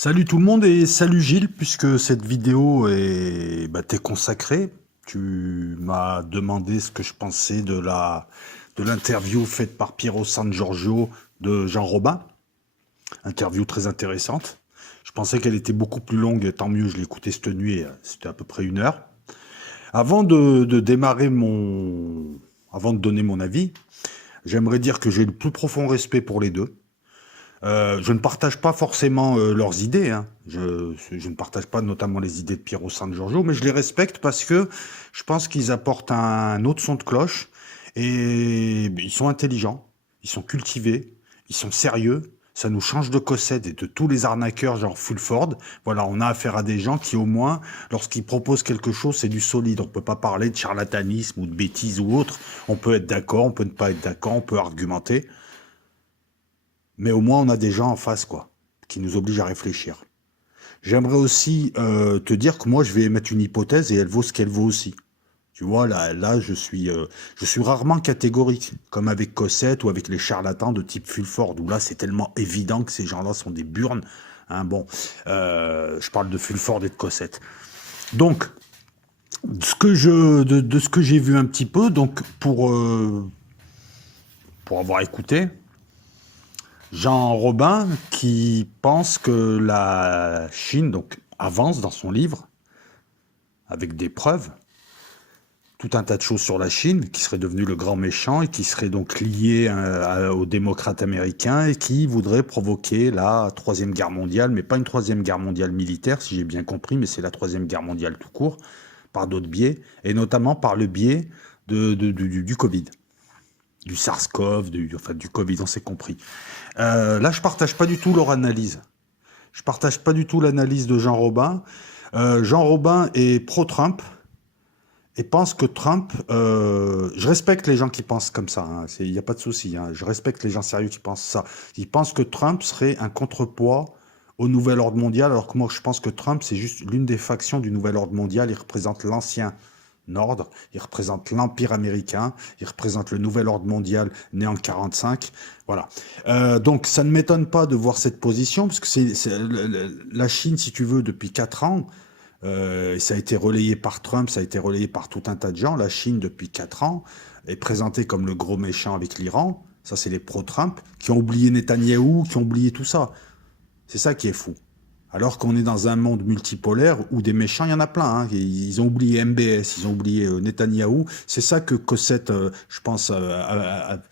Salut tout le monde et salut Gilles, puisque cette vidéo t'est consacrée. Tu m'as demandé ce que je pensais de l'interview faite par Piero San Giorgio de Jean Robin. Interview très intéressante. Je pensais qu'elle était beaucoup plus longue, et tant mieux, je l'ai écoutée cette nuit, c'était à peu près 1 heure. Avant de démarrer avant de donner mon avis, j'aimerais dire que j'ai le plus profond respect pour les deux. Je ne partage pas forcément leurs idées, hein. Je ne partage pas notamment les idées de Piero San Giorgio, mais je les respecte parce que je pense qu'ils apportent un autre son de cloche et ils sont intelligents, ils sont cultivés, ils sont sérieux. Ça nous change de Cossette et de tous les arnaqueurs genre Fulford. Voilà, on a affaire à des gens qui au moins, lorsqu'ils proposent quelque chose, c'est du solide. On peut pas parler de charlatanisme ou de bêtises ou autre. On peut être d'accord, on peut ne pas être d'accord, on peut argumenter. Mais au moins, on a des gens en face, quoi, qui nous obligent à réfléchir. J'aimerais aussi te dire que moi, je vais émettre une hypothèse et elle vaut ce qu'elle vaut aussi. Tu vois, là, je suis rarement catégorique, comme avec Cossette ou avec les charlatans de type Fulford, où là, c'est tellement évident que ces gens-là sont des burnes. Hein, bon, je parle de Fulford et de Cossette. Donc, de ce que j'ai vu un petit peu, donc pour avoir écouté, Jean Robin qui pense que la Chine donc avance dans son livre avec des preuves, tout un tas de choses sur la Chine, qui serait devenu le grand méchant et qui serait donc lié aux démocrates américains et qui voudrait provoquer la Troisième Guerre mondiale, mais pas une Troisième Guerre mondiale militaire, si j'ai bien compris, mais c'est la Troisième Guerre mondiale tout court, par d'autres biais, et notamment par le biais du Covid. Du SARS-CoV, enfin du Covid, on s'est compris. Là, je partage pas du tout leur analyse. Je partage pas du tout l'analyse de Jean Robin. Jean Robin est pro-Trump et pense que Trump... je respecte les gens qui pensent comme ça, hein, il n'y a pas de souci. Hein, je respecte les gens sérieux qui pensent ça. Ils pensent que Trump serait un contrepoids au nouvel ordre mondial, alors que moi, je pense que Trump, c'est juste l'une des factions du nouvel ordre mondial. Il représente l'ancien ordre, il représente l'Empire américain, il représente le nouvel ordre mondial né en 45. Voilà. Donc ça ne m'étonne pas de voir cette position, parce que la Chine, si tu veux, depuis 4 ans, ça a été relayé par Trump, ça a été relayé par tout un tas de gens. La Chine, depuis 4 ans, est présentée comme le gros méchant avec l'Iran. Ça, c'est les pro-Trump qui ont oublié Netanyahou, qui ont oublié tout ça. C'est ça qui est fou. Alors qu'on est dans un monde multipolaire où des méchants, il y en a plein. Hein. Ils ont oublié MBS, ils ont oublié Netanyahou. C'est ça que Cossette, je pense, a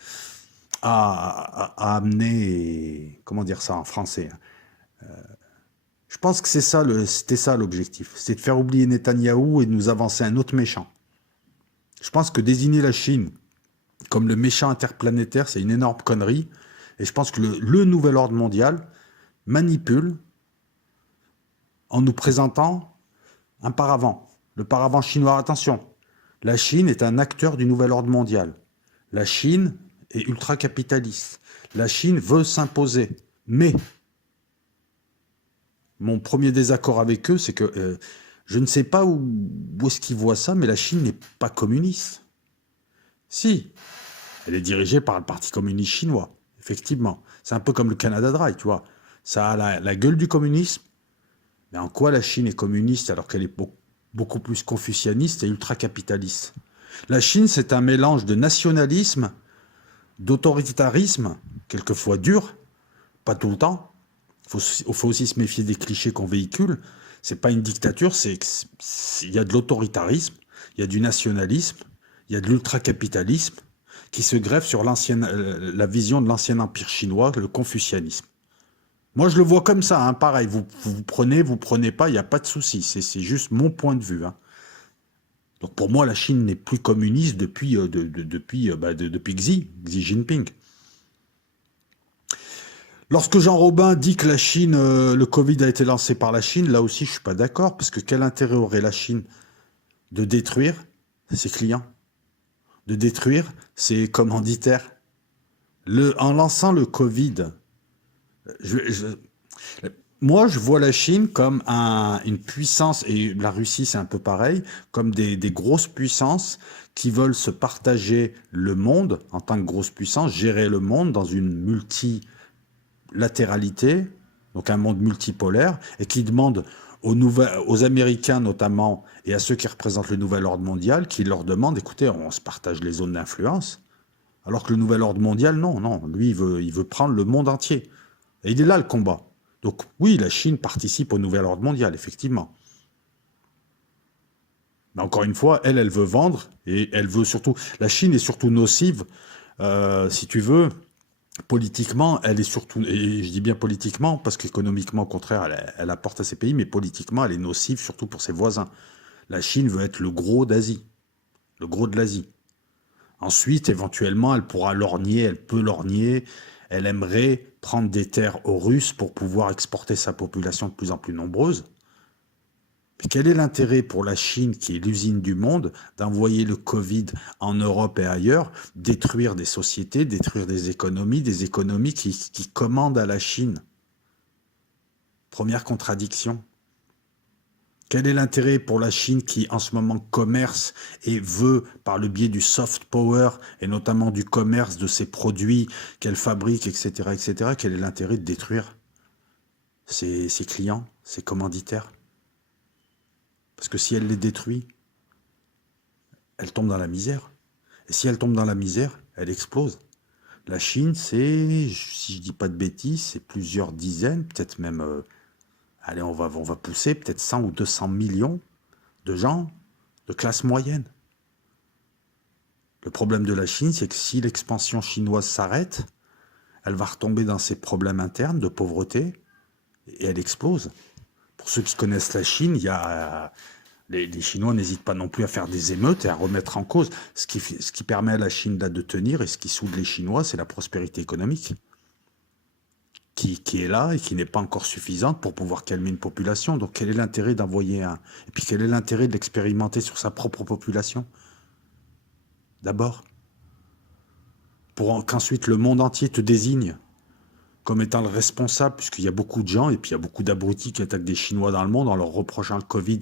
amené, comment dire ça en français. Je pense que c'était ça l'objectif. C'est de faire oublier Netanyahou et de nous avancer un autre méchant. Je pense que désigner la Chine comme le méchant interplanétaire, c'est une énorme connerie. Et je pense que le nouvel ordre mondial manipule en nous présentant un paravent. Le paravent chinois, attention, la Chine est un acteur du nouvel ordre mondial. La Chine est ultra-capitaliste. La Chine veut s'imposer. Mais mon premier désaccord avec eux, c'est que je ne sais pas où est-ce qu'ils voient ça, mais la Chine n'est pas communiste. Si, elle est dirigée par le Parti communiste chinois, effectivement. C'est un peu comme le Canada Dry, tu vois. Ça a la gueule du communisme, mais en quoi la Chine est communiste alors qu'elle est beaucoup plus confucianiste et ultra-capitaliste? La Chine, c'est un mélange de nationalisme, d'autoritarisme, quelquefois dur, pas tout le temps. Faut aussi se méfier des clichés qu'on véhicule. C'est pas une dictature, il y a de l'autoritarisme, il y a du nationalisme, il y a de l'ultra-capitalisme qui se greffe sur la vision de l'ancien empire chinois, le confucianisme. Moi, je le vois comme ça, hein, pareil. Vous prenez pas, il n'y a pas de souci. C'est juste mon point de vue. Hein. Donc pour moi, la Chine n'est plus communiste depuis Xi Jinping. Lorsque Jean Robin dit que la Chine, le Covid a été lancé par la Chine, là aussi, je suis pas d'accord, parce que quel intérêt aurait la Chine de détruire ses clients, de détruire ses commanditaires? En lançant le Covid, je, je, moi, je vois la Chine comme une puissance, et la Russie, c'est un peu pareil, comme des grosses puissances qui veulent se partager le monde en tant que grosse puissance, gérer le monde dans une multilatéralité, donc un monde multipolaire, et qui demande aux Américains notamment, et à ceux qui représentent le nouvel ordre mondial, qui leur demandent, écoutez, on se partage les zones d'influence, alors que le nouvel ordre mondial, non, lui, il veut prendre le monde entier. Et il est là le combat. Donc oui, la Chine participe au nouvel ordre mondial, effectivement. Mais encore une fois, elle veut vendre, et elle veut surtout... La Chine est surtout nocive, si tu veux, politiquement, elle est surtout... Et je dis bien politiquement, parce qu'économiquement, au contraire, elle apporte à ses pays, mais politiquement, elle est nocive, surtout pour ses voisins. La Chine veut être le gros d'Asie, le gros de l'Asie. Ensuite, éventuellement, elle pourra lorgner, elle peut lorgner, elle aimerait prendre des terres aux Russes pour pouvoir exporter sa population de plus en plus nombreuse. Mais quel est l'intérêt pour la Chine, qui est l'usine du monde, d'envoyer le Covid en Europe et ailleurs, détruire des sociétés, détruire des économies qui commandent à la Chine? Première contradiction. Quel est l'intérêt pour la Chine qui, en ce moment, commerce et veut, par le biais du soft power, et notamment du commerce de ses produits qu'elle fabrique, etc., quel est l'intérêt de détruire ses clients, ses commanditaires? Parce que si elle les détruit, elle tombe dans la misère. Et si elle tombe dans la misère, elle explose. La Chine, c'est, si je dis pas de bêtises, c'est plusieurs dizaines, peut-être même, allez, on va pousser peut-être 100 ou 200 millions de gens de classe moyenne. Le problème de la Chine, c'est que si l'expansion chinoise s'arrête, elle va retomber dans ses problèmes internes de pauvreté et elle explose. Pour ceux qui connaissent la Chine, il y a... Les Chinois n'hésitent pas non plus à faire des émeutes et à remettre en cause. Ce qui permet à la Chine là de tenir, et ce qui soude les Chinois, c'est la prospérité économique qui est là et qui n'est pas encore suffisante pour pouvoir calmer une population. Donc quel est l'intérêt d'envoyer un... Et puis quel est l'intérêt de l'expérimenter sur sa propre population? D'abord, pour qu'ensuite le monde entier te désigne comme étant le responsable, puisqu'il y a beaucoup de gens, et puis il y a beaucoup d'abrutis qui attaquent des Chinois dans le monde en leur reprochant le Covid.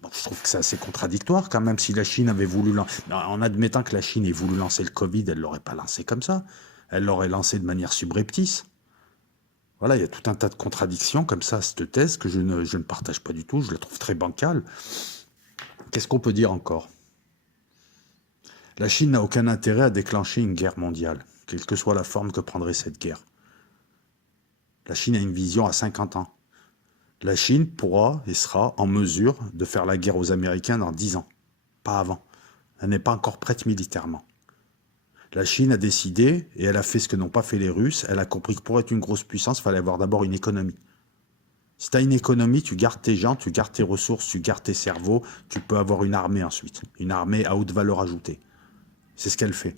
Donc, je trouve que c'est assez contradictoire quand même. Si la Chine avait voulu... En admettant que la Chine ait voulu lancer le Covid, elle ne l'aurait pas lancé comme ça. Elle l'aurait lancé de manière subreptice. Voilà, il y a tout un tas de contradictions comme ça à cette thèse que je ne partage pas du tout. Je la trouve très bancale. Qu'est-ce qu'on peut dire encore? La Chine n'a aucun intérêt à déclencher une guerre mondiale, quelle que soit la forme que prendrait cette guerre. La Chine a une vision à 50 ans. La Chine pourra et sera en mesure de faire la guerre aux Américains dans 10 ans, pas avant. Elle n'est pas encore prête militairement. La Chine a décidé, et elle a fait ce que n'ont pas fait les Russes, elle a compris que pour être une grosse puissance, il fallait avoir d'abord une économie. Si tu as une économie, tu gardes tes gens, tu gardes tes ressources, tu gardes tes cerveaux, tu peux avoir une armée ensuite, une armée à haute valeur ajoutée. C'est ce qu'elle fait.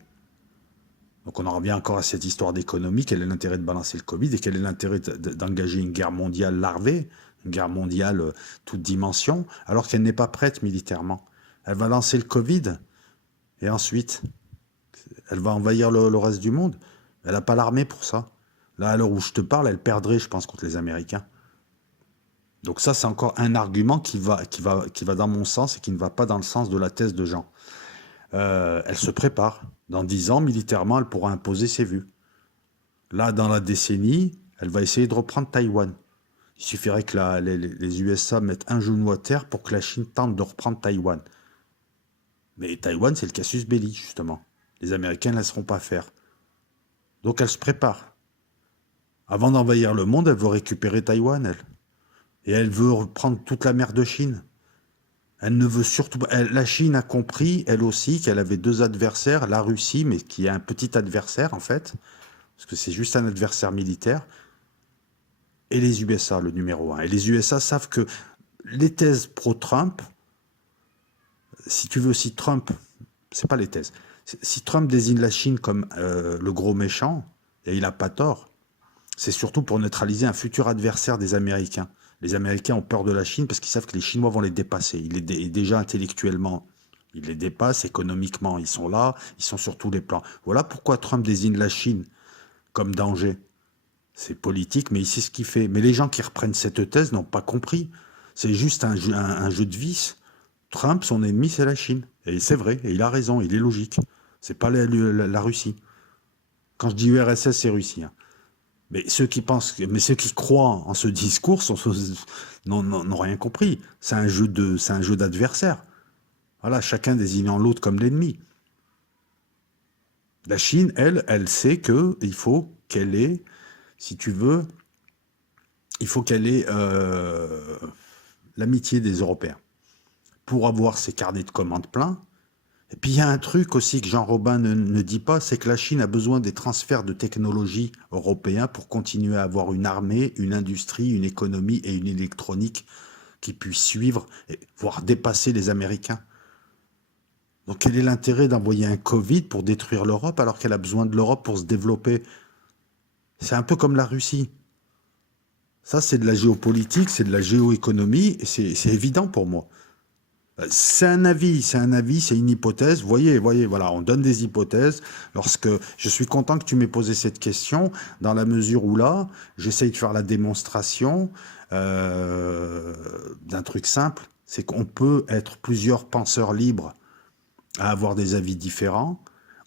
Donc on en revient encore à cette histoire d'économie. Quel est l'intérêt de balancer le Covid et quel est l'intérêt d'engager une guerre mondiale larvée, une guerre mondiale toute dimension, alors qu'elle n'est pas prête militairement? Elle va lancer le Covid et ensuite, elle va envahir le reste du monde. Elle n'a pas l'armée pour ça. Là, à l'heure où je te parle, elle perdrait, je pense, contre les Américains. Donc ça, c'est encore un argument qui va dans mon sens et qui ne va pas dans le sens de la thèse de Jean. Elle se prépare. Dans 10 ans, militairement, elle pourra imposer ses vues. Là, dans la décennie, elle va essayer de reprendre Taïwan. Il suffirait que les USA mettent un genou à terre pour que la Chine tente de reprendre Taïwan. Mais Taïwan, c'est le casus belli, justement. Les Américains ne laisseront pas faire. Donc elle se prépare. Avant d'envahir le monde, elle veut récupérer Taïwan, elle. Et elle veut reprendre toute la mer de Chine. Elle ne veut surtout pas... La Chine a compris, elle aussi, qu'elle avait deux adversaires, la Russie, mais qui est un petit adversaire, en fait, parce que c'est juste un adversaire militaire, et les USA, le numéro un. Et les USA savent que les thèses pro-Trump, si tu veux, si Trump... C'est pas les thèses. Si Trump désigne la Chine comme le gros méchant, et il n'a pas tort, c'est surtout pour neutraliser un futur adversaire des Américains. Les Américains ont peur de la Chine parce qu'ils savent que les Chinois vont les dépasser. Déjà intellectuellement, ils les dépassent, économiquement, ils sont là, ils sont sur tous les plans. Voilà pourquoi Trump désigne la Chine comme danger. C'est politique, mais il sait ce qu'il fait. Mais les gens qui reprennent cette thèse n'ont pas compris. C'est juste un jeu de vis. Trump, son ennemi, c'est la Chine. Et c'est vrai, et il a raison, il est logique. C'est pas la Russie. Quand je dis URSS, c'est Russie. Hein. Mais ceux qui croient en ce discours n'ont rien compris. C'est un jeu d'adversaire. Voilà, chacun désignant l'autre comme l'ennemi. La Chine, elle sait que il faut qu'elle ait, si tu veux, il faut qu'elle ait l'amitié des Européens pour avoir ses carnets de commandes pleins. Et puis il y a un truc aussi que Jean Robin ne dit pas, c'est que la Chine a besoin des transferts de technologie européens pour continuer à avoir une armée, une industrie, une économie et une électronique qui puissent suivre, voire dépasser les Américains. Donc quel est l'intérêt d'envoyer un Covid pour détruire l'Europe alors qu'elle a besoin de l'Europe pour se développer? C'est un peu comme la Russie. Ça, c'est de la géopolitique, c'est de la géoéconomie, et c'est évident pour moi. C'est un avis, c'est une hypothèse. Voyez, voilà, on donne des hypothèses. Lorsque je suis content que tu m'aies posé cette question, dans la mesure où là, j'essaye de faire la démonstration d'un truc simple, c'est qu'on peut être plusieurs penseurs libres à avoir des avis différents.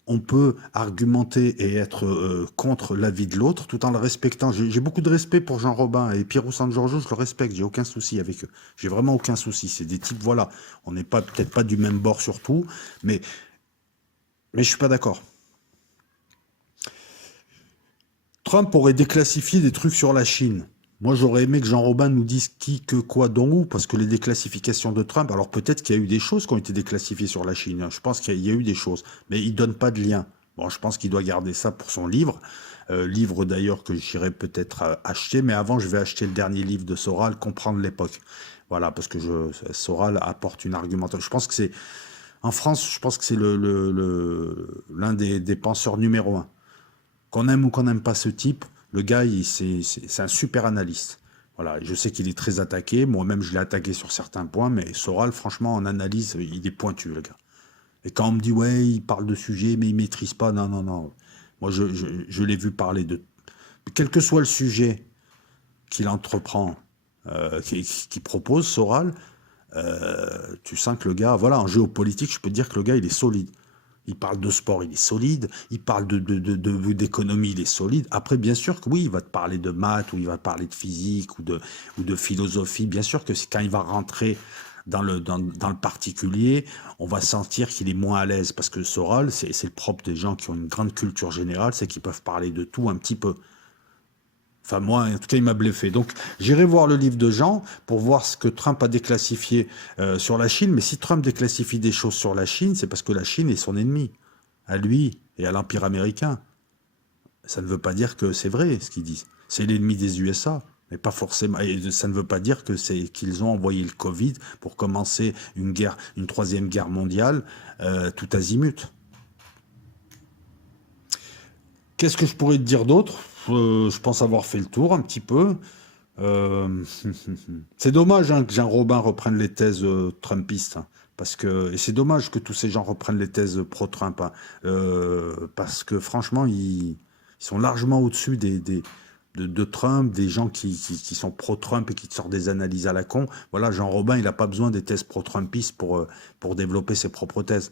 On peut argumenter et être contre l'avis de l'autre tout en le respectant. J'ai beaucoup de respect pour Jean Robin et Piero San Giorgio, je le respecte, j'ai aucun souci avec eux. J'ai vraiment aucun souci. C'est des types, voilà, on n'est pas peut-être pas du même bord sur tout, mais je suis pas d'accord. Trump aurait déclassifié des trucs sur la Chine. Moi, j'aurais aimé que Jean Robin nous dise qui, que, quoi, dont, où, parce que les déclassifications de Trump, alors peut-être qu'il y a eu des choses qui ont été déclassifiées sur la Chine, hein. Je pense qu'il y a eu des choses, mais il donne pas de lien. Bon, je pense qu'il doit garder ça pour son livre. Livre d'ailleurs que j'irai peut-être acheter, mais avant, je vais acheter le dernier livre de Soral, Comprendre l'époque. Voilà, parce que Soral apporte une argumentation. Je pense que c'est, en France, je pense que c'est l'un des penseurs numéro un. Qu'on aime ou qu'on n'aime pas ce type, le gars, c'est un super analyste. Voilà, je sais qu'il est très attaqué. Moi-même, je l'ai attaqué sur certains points, mais Soral, franchement, en analyse, il est pointu, le gars. Et quand on me dit, ouais, il parle de sujets, mais il maîtrise pas, non, non, non. Moi, je l'ai vu parler de... Quel que soit le sujet qu'il entreprend, qui propose, Soral, tu sens que le gars, voilà, en géopolitique, je peux te dire que le gars, il est solide. Il parle de sport, il est solide. Il parle d'économie, il est solide. Après, bien sûr que oui, il va te parler de maths, ou il va parler de physique, ou de philosophie. Bien sûr que quand il va rentrer dans le particulier, on va sentir qu'il est moins à l'aise. Parce que Soral, c'est le propre des gens qui ont une grande culture générale, c'est qu'ils peuvent parler de tout un petit peu. Enfin, moi, en tout cas, il m'a bluffé. Donc, j'irai voir le livre de Jean pour voir ce que Trump a déclassifié sur la Chine. Mais si Trump déclassifie des choses sur la Chine, c'est parce que la Chine est son ennemi, à lui et à l'Empire américain. Ça ne veut pas dire que c'est vrai ce qu'ils disent. C'est l'ennemi des USA, mais pas forcément. Et ça ne veut pas dire que qu'ils ont envoyé le Covid pour commencer une troisième guerre mondiale, tout azimut. Qu'est-ce que je pourrais te dire d'autre? Je pense avoir fait le tour un petit peu. Euh, c'est dommage hein, que Jean Robin reprenne les thèses trumpistes, hein, et c'est dommage que tous ces gens reprennent les thèses pro-Trump, hein, parce que franchement, ils sont largement au-dessus de Trump, des gens qui sont pro-Trump et qui te sortent des analyses à la con. Voilà, Jean Robin, il n'a pas besoin des thèses pro-Trumpistes pour développer ses propres thèses.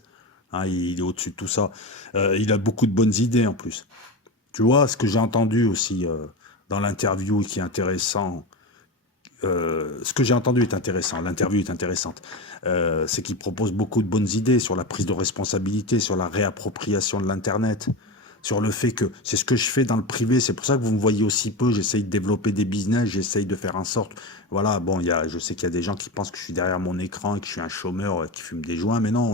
Hein, il est au-dessus de tout ça. Il a beaucoup de bonnes idées en plus. Tu vois, ce que j'ai entendu aussi dans l'interview qui est intéressant, ce que j'ai entendu est intéressant, l'interview est intéressante, c'est qu'il propose beaucoup de bonnes idées sur la prise de responsabilité, sur la réappropriation de l'Internet, sur le fait que c'est ce que je fais dans le privé, c'est pour ça que vous me voyez aussi peu, j'essaye de développer des business, j'essaye de faire en sorte, voilà, bon, je sais qu'il y a des gens qui pensent que je suis derrière mon écran et que je suis un chômeur qui fume des joints, mais non,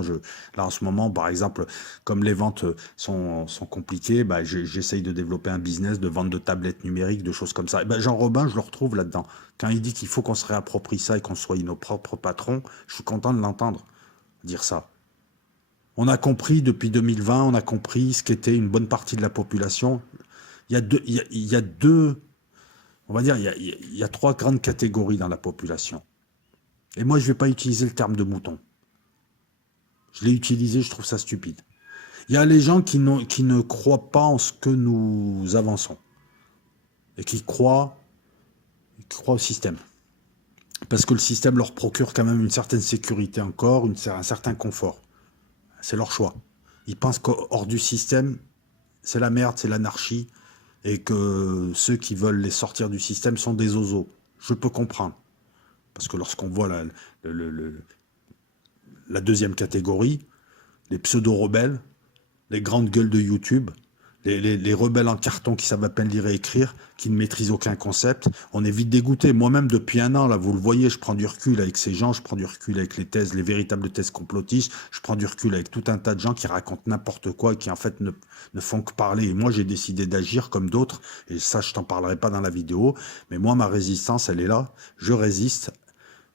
là en ce moment, par exemple, comme les ventes sont compliquées, bah, j'essaye de développer un business de vente de tablettes numériques, de choses comme ça. Et ben, Jean Robin, je le retrouve là-dedans. Quand il dit qu'il faut qu'on se réapproprie ça et qu'on soit nos propres patrons, je suis content de l'entendre dire ça. On a compris depuis 2020, on a compris ce qu'était une bonne partie de la population. Il y a deux, on va dire, il y a trois grandes catégories dans la population. Et moi, je ne vais pas utiliser le terme de mouton. Je l'ai utilisé, je trouve ça stupide. Il y a les gens qui ne croient pas en ce que nous avançons. Et qui croient au système. Parce que le système leur procure quand même une certaine sécurité encore, un certain confort. C'est leur choix. Ils pensent qu'hors du système, c'est la merde, c'est l'anarchie. et que ceux qui veulent les sortir du système sont des oseaux. Je peux comprendre. Parce que lorsqu'on voit la deuxième catégorie, les pseudo-rebelles, les grandes gueules de YouTube, les rebelles en carton qui savent à peine lire et écrire, qui ne maîtrisent aucun concept, on est vite dégoûté. Moi-même, depuis un an, là, vous le voyez, je prends du recul avec ces gens, je prends du recul avec les thèses, les véritables thèses complotistes, je prends du recul avec tout un tas de gens qui racontent n'importe quoi et qui, en fait, ne font que parler. Et moi, j'ai décidé d'agir comme d'autres, et ça, je t'en parlerai pas dans la vidéo, mais moi, ma résistance, elle est là. Je résiste.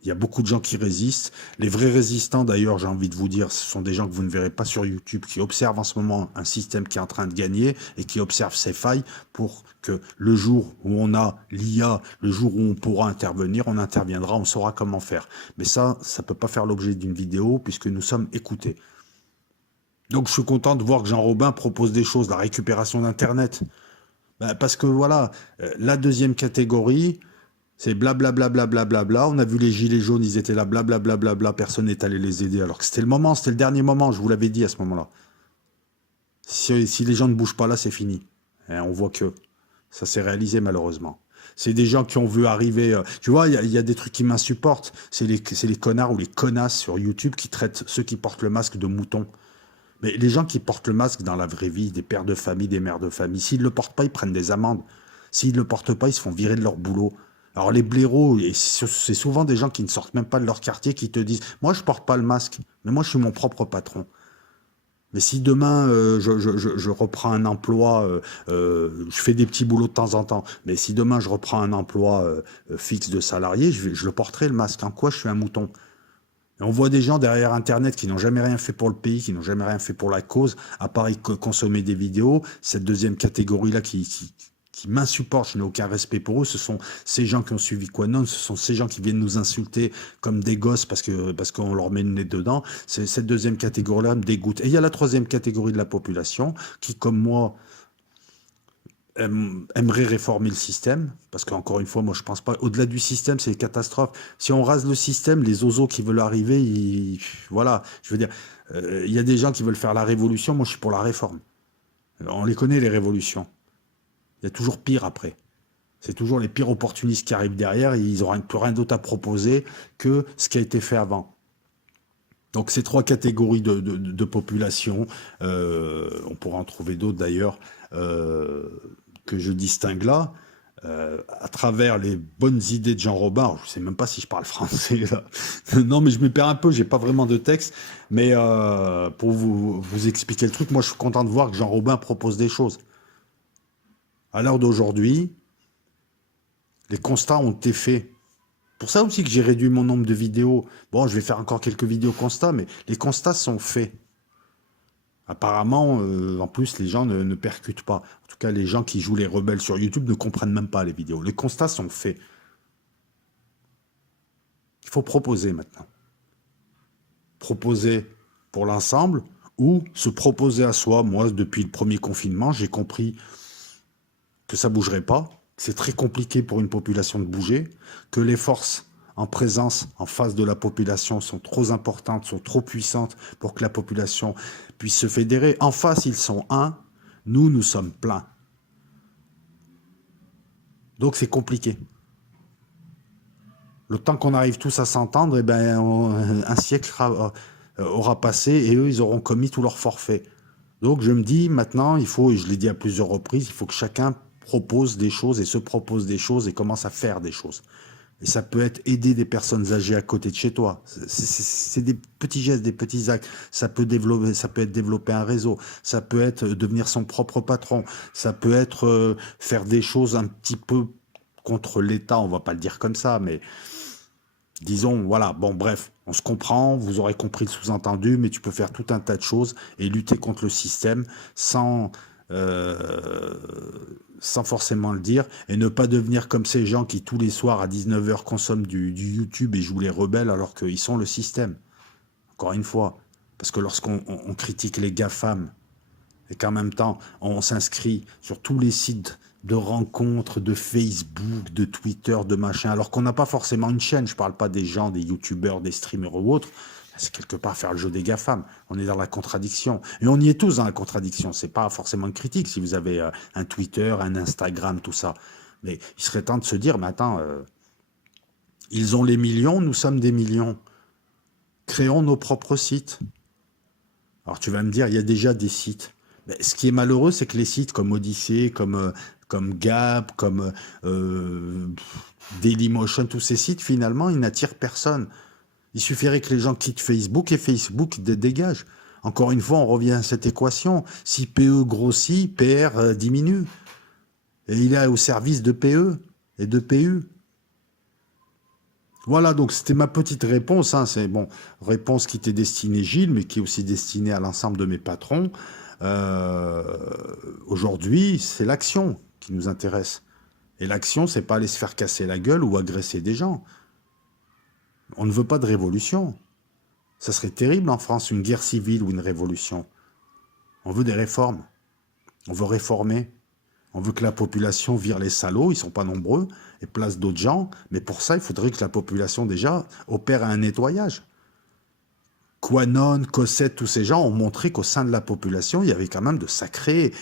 Il y a beaucoup de gens qui résistent. Les vrais résistants, d'ailleurs, j'ai envie de vous dire, ce sont des gens que vous ne verrez pas sur YouTube, qui observent en ce moment un système qui est en train de gagner et qui observent ses failles pour que le jour où on a l'IA, le jour où on pourra intervenir, on interviendra, on saura comment faire. Mais ça peut pas faire l'objet d'une vidéo puisque nous sommes écoutés. Donc je suis content de voir que Jean Robin propose des choses, la récupération d'Internet. Ben, parce que voilà, la deuxième catégorie, c'est blablabla, blablabla. On a vu les gilets jaunes, ils étaient là, blablabla, bla, personne n'est allé les aider. Alors que c'était le moment, c'était le dernier moment, je vous l'avais dit à ce moment-là. Si les gens ne bougent pas là, c'est fini. Et on voit que ça s'est réalisé malheureusement. C'est des gens qui ont vu arriver... tu vois, il y a des trucs qui m'insupportent. C'est les connards ou les connasses sur YouTube qui traitent ceux qui portent le masque de moutons. Mais les gens qui portent le masque dans la vraie vie, des pères de famille, des mères de famille, s'ils ne le portent pas, ils prennent des amendes. S'ils ne le portent pas, ils se font virer de leur boulot. Alors les blaireaux, c'est souvent des gens qui ne sortent même pas de leur quartier, qui te disent « Moi, je porte pas le masque, mais moi, je suis mon propre patron. » Mais si demain, je reprends un emploi, je fais des petits boulots de temps en temps, mais si demain, je reprends un emploi fixe de salarié, je le porterai le masque. En quoi je suis un mouton ? Et on voit des gens derrière Internet qui n'ont jamais rien fait pour le pays, qui n'ont jamais rien fait pour la cause, à part consommer des vidéos. Cette deuxième catégorie-là qui m'insupporte, je n'ai aucun respect pour eux, ce sont ces gens qui ont suivi Quanon, ce sont ces gens qui viennent nous insulter comme des gosses parce qu'on leur met le nez dedans. Cette deuxième catégorie-là me dégoûte. Et il y a la troisième catégorie de la population qui, comme moi, aimerait réformer le système, parce qu'encore une fois, moi je pense pas, au-delà du système, c'est une catastrophe. Si on rase le système, les oseaux qui veulent arriver, voilà, je veux dire, il y a des gens qui veulent faire la révolution, moi je suis pour la réforme. On les connaît, les révolutions. Il y a toujours pire après. C'est toujours les pires opportunistes qui arrivent derrière, et ils n'auront plus rien d'autre à proposer que ce qui a été fait avant. Donc ces trois catégories de population, on pourra en trouver d'autres d'ailleurs, que je distingue là, à travers les bonnes idées de Jean Robin. Je ne sais même pas si je parle français là. Non, mais je me perds un peu, j'ai pas vraiment de texte, mais pour vous expliquer le truc, moi je suis content de voir que Jean Robin propose des choses. À l'heure d'aujourd'hui, les constats ont été faits. Pour ça aussi que j'ai réduit mon nombre de vidéos. Bon, je vais faire encore quelques vidéos constats, mais les constats sont faits. Apparemment, en plus, les gens ne percutent pas. En tout cas, les gens qui jouent les rebelles sur YouTube ne comprennent même pas les vidéos. Les constats sont faits. Il faut proposer maintenant. Proposer pour l'ensemble ou se proposer à soi. Moi, depuis le premier confinement, j'ai compris que ça ne bougerait pas. C'est très compliqué pour une population de bouger, que les forces en présence, en face de la population, sont trop importantes, sont trop puissantes pour que la population puisse se fédérer. En face, ils sont un, nous sommes plein. Donc c'est compliqué. Le temps qu'on arrive tous à s'entendre, eh ben, un siècle aura passé et eux, ils auront commis tous leurs forfaits. Donc je me dis, maintenant, il faut, et je l'ai dit à plusieurs reprises, il faut que chacun propose des choses et se propose des choses et commence à faire des choses. Et ça peut être aider des personnes âgées à côté de chez toi. C'est des petits gestes, des petits actes. Ça peut être développer un réseau. Ça peut être devenir son propre patron. Ça peut être faire des choses un petit peu contre l'État. On va pas le dire comme ça, mais disons, voilà, bon, bref, on se comprend, vous aurez compris le sous-entendu, mais tu peux faire tout un tas de choses et lutter contre le système sans forcément le dire, et ne pas devenir comme ces gens qui tous les soirs à 19h consomment du YouTube et jouent les rebelles alors qu'ils sont le système. Encore une fois, parce que lorsqu'on critique les GAFAM et qu'en même temps on s'inscrit sur tous les sites de rencontres, de Facebook, de Twitter, de machin, alors qu'on n'a pas forcément une chaîne, je parle pas des gens, des YouTubeurs, des streamers ou autres, C'est quelque part faire le jeu des GAFAM. On est dans la contradiction. Et on y est tous dans la contradiction. C'est pas forcément une critique si vous avez un Twitter, un Instagram, tout ça. Mais il serait temps de se dire, mais attends, ils ont les millions, nous sommes des millions. Créons nos propres sites. Alors tu vas me dire, il y a déjà des sites. Mais ce qui est malheureux, c'est que les sites comme Odyssée, comme Gap, comme Dailymotion, tous ces sites, finalement, ils n'attirent personne. Il suffirait que les gens quittent Facebook et Facebook dégage. Encore une fois, on revient à cette équation. Si PE grossit, PR diminue. Et il est au service de PE et de PU. Voilà, donc c'était ma petite réponse. Hein. C'est bon, réponse qui était destinée Gilles, mais qui est aussi destinée à l'ensemble de mes patrons. Aujourd'hui, c'est l'action qui nous intéresse. Et l'action, c'est pas aller se faire casser la gueule ou agresser des gens. On ne veut pas de révolution. Ça serait terrible en France, une guerre civile ou une révolution. On veut des réformes. On veut réformer. On veut que la population vire les salauds, ils sont pas nombreux, et place d'autres gens. Mais pour ça, il faudrait que la population, déjà, opère un nettoyage. Quanon, Cossette, tous ces gens ont montré qu'au sein de la population, il y avait quand même de sacrés...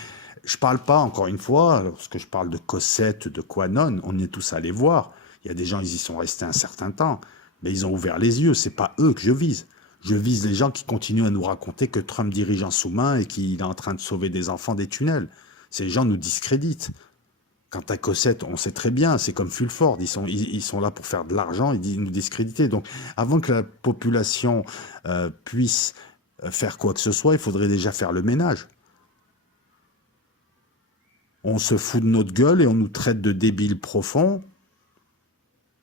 Je parle pas, encore une fois, lorsque je parle de Cossette, de Quanon, on est tous allés voir. Il y a des gens, ils y sont restés un certain temps. Mais ils ont ouvert les yeux, c'est pas eux que je vise. Je vise les gens qui continuent à nous raconter que Trump dirige en sous-main et qu'il est en train de sauver des enfants des tunnels. Ces gens nous discréditent. Quant à Cossette, on sait très bien, c'est comme Fulford, ils sont là pour faire de l'argent et nous discréditer. Donc avant que la population puisse faire quoi que ce soit, il faudrait déjà faire le ménage. On se fout de notre gueule et on nous traite de débiles profonds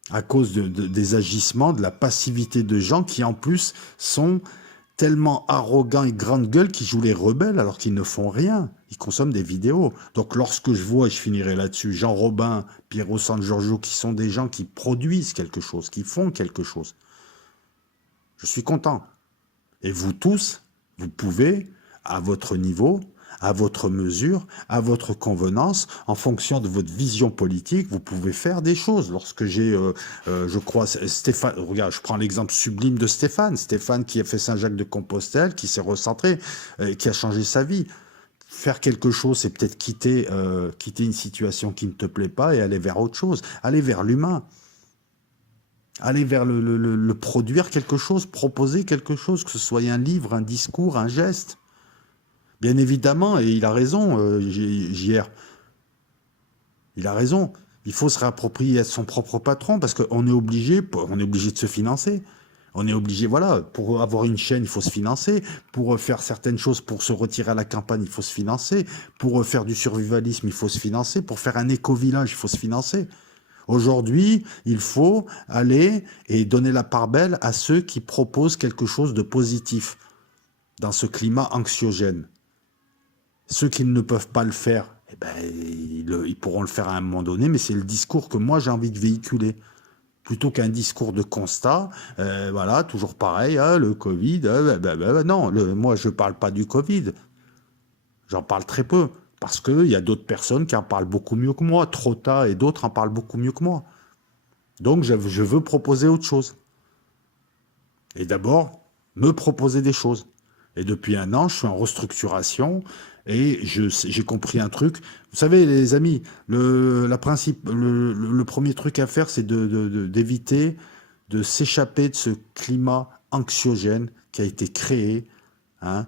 à cause des agissements, de la passivité de gens qui en plus sont tellement arrogants et grande gueule qu'ils jouent les rebelles alors qu'ils ne font rien. Ils consomment des vidéos. Donc lorsque je vois, et je finirai là-dessus, Jean Robin, Piero San Giorgio, qui sont des gens qui produisent quelque chose, qui font quelque chose, je suis content. Et vous tous, vous pouvez, à votre niveau, à votre mesure, à votre convenance, en fonction de votre vision politique, vous pouvez faire des choses. Lorsque j'ai, je crois, Stéphane, regarde, je prends l'exemple sublime de Stéphane qui a fait Saint-Jacques-de-Compostelle, qui s'est recentré, qui a changé sa vie. Faire quelque chose, c'est peut-être quitter une situation qui ne te plaît pas et aller vers autre chose, aller vers l'humain. Aller vers le produire quelque chose, proposer quelque chose, que ce soit un livre, un discours, un geste. Bien évidemment, et il a raison, JR. Il a raison. Il faut se réapproprier être son propre patron parce qu'on est obligé de se financer. On est obligé, voilà, pour avoir une chaîne, il faut se financer. Pour faire certaines choses, pour se retirer à la campagne, il faut se financer. Pour faire du survivalisme, il faut se financer. Pour faire un éco-village, il faut se financer. Aujourd'hui, il faut aller et donner la part belle à ceux qui proposent quelque chose de positif dans ce climat anxiogène. Ceux qui ne peuvent pas le faire, eh ben, ils pourront le faire à un moment donné, mais c'est le discours que moi j'ai envie de véhiculer. Plutôt qu'un discours de constat, voilà, toujours pareil, hein, le Covid, non, moi je ne parle pas du Covid, j'en parle très peu, parce qu'il y a d'autres personnes qui en parlent beaucoup mieux que moi, Trotta et d'autres en parlent beaucoup mieux que moi. Donc je veux proposer autre chose. Et d'abord, me proposer des choses. Et depuis 1 an, je suis en restructuration et j'ai compris un truc. Vous savez, les amis, le premier truc à faire, c'est d'éviter de s'échapper de ce climat anxiogène qui a été créé, hein,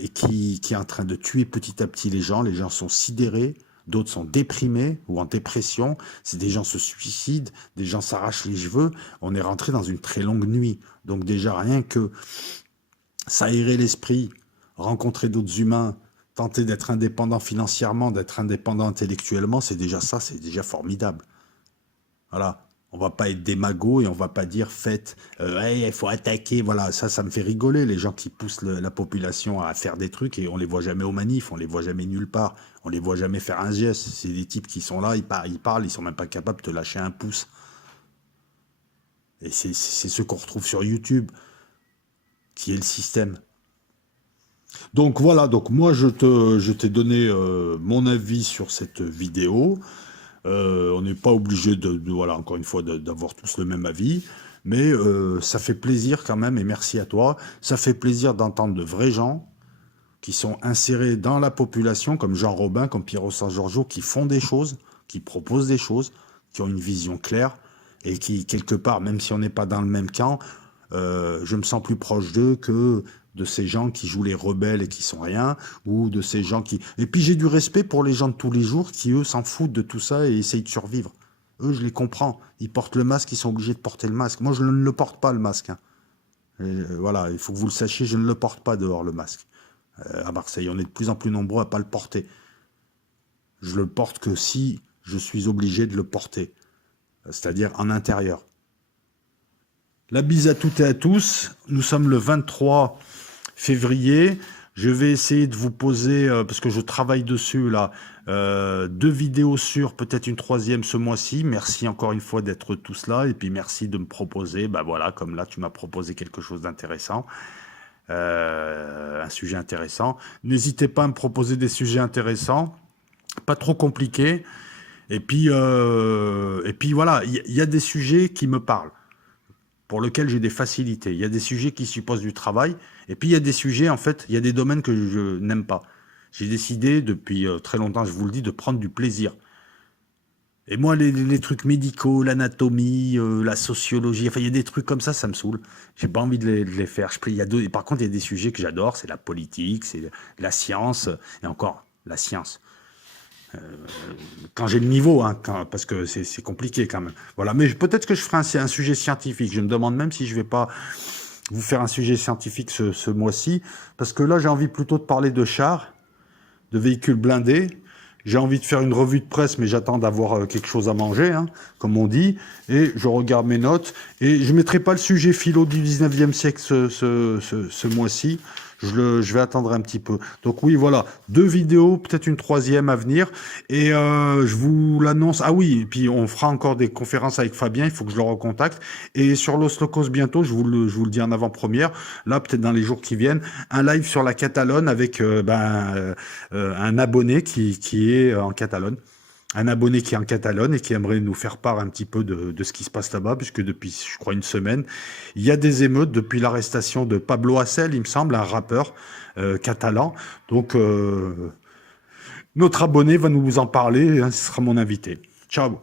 et qui est en train de tuer petit à petit les gens. Les gens sont sidérés, d'autres sont déprimés ou en dépression. C'est des gens se suicident, des gens s'arrachent les cheveux. On est rentré dans une très longue nuit. Donc déjà, rien que s'aérer l'esprit, rencontrer d'autres humains, tenter d'être indépendant financièrement, d'être indépendant intellectuellement, c'est déjà ça, c'est déjà formidable. Voilà. On va pas être démago et on va pas dire faites, il faut attaquer. Voilà, ça me fait rigoler, les gens qui poussent la population à faire des trucs et on les voit jamais aux manifs, on les voit jamais nulle part, on les voit jamais faire un geste. C'est des types qui sont là, ils parlent, ils sont même pas capables de te lâcher un pouce. Et c'est ceux qu'on retrouve sur YouTube, qui est le système. Donc voilà, donc moi je t'ai donné mon avis sur cette vidéo. On n'est pas obligé voilà, encore une fois, d'avoir tous le même avis. Mais ça fait plaisir quand même, et merci à toi. Ça fait plaisir d'entendre de vrais gens qui sont insérés dans la population, comme Jean Robin, comme Piero San Giorgio, qui font des choses, qui proposent des choses, qui ont une vision claire, et qui, quelque part, même si on n'est pas dans le même camp, je me sens plus proche d'eux que de ces gens qui jouent les rebelles et qui sont rien, ou de ces gens qui... Et puis j'ai du respect pour les gens de tous les jours qui, eux, s'en foutent de tout ça et essayent de survivre. Eux, je les comprends. Ils portent le masque, ils sont obligés de porter le masque. Moi, je ne le porte pas, le masque, hein. Voilà, il faut que vous le sachiez, je ne le porte pas dehors, le masque. À Marseille, on est de plus en plus nombreux à ne pas le porter. Je le porte que si je suis obligé de le porter, c'est-à-dire en intérieur. La bise à toutes et à tous. Nous sommes le 23 février. Je vais essayer de vous poser, parce que je travaille dessus là, 2 vidéos sur, peut-être une troisième ce mois-ci. Merci encore une fois d'être tous là. Et puis merci de me proposer, bah voilà, comme là tu m'as proposé quelque chose d'intéressant. Un sujet intéressant. N'hésitez pas à me proposer des sujets intéressants, pas trop compliqués. Et puis voilà, il y a des sujets qui me parlent, pour lesquels j'ai des facilités. Il y a des sujets qui supposent du travail, et puis il y a des sujets, en fait, il y a des domaines que je n'aime pas. J'ai décidé depuis très longtemps, je vous le dis, de prendre du plaisir. Et moi, les trucs médicaux, l'anatomie, la sociologie, enfin, il y a des trucs comme ça me saoule. J'ai pas envie de les faire. Par contre, il y a des sujets que j'adore, c'est la politique, c'est la science, et encore, la science. Quand j'ai le niveau, hein, parce que c'est compliqué quand même. Voilà, mais peut-être que je ferai un sujet scientifique. Je me demande même si je vais pas vous faire un sujet scientifique ce mois-ci, parce que là, j'ai envie plutôt de parler de chars, de véhicules blindés. J'ai envie de faire une revue de presse, mais j'attends d'avoir quelque chose à manger, hein, comme on dit. Et je regarde mes notes. Et je ne mettrai pas le sujet philo du 19e siècle ce mois-ci. Je vais attendre un petit peu. Donc oui, voilà, 2 vidéos, peut-être une troisième à venir. Et je vous l'annonce. Ah oui, et puis on fera encore des conférences avec Fabien, il faut que je le recontacte. Et sur Los Locos bientôt, je vous le dis en avant-première, là peut-être dans les jours qui viennent, un live sur la Catalogne avec un abonné qui est en Catalogne. Un abonné qui est en Catalogne et qui aimerait nous faire part un petit peu de ce qui se passe là-bas, puisque depuis, je crois, une semaine, il y a des émeutes depuis l'arrestation de Pablo Hasél, il me semble, un rappeur catalan. Donc, notre abonné va nous en parler, hein, ce sera mon invité. Ciao.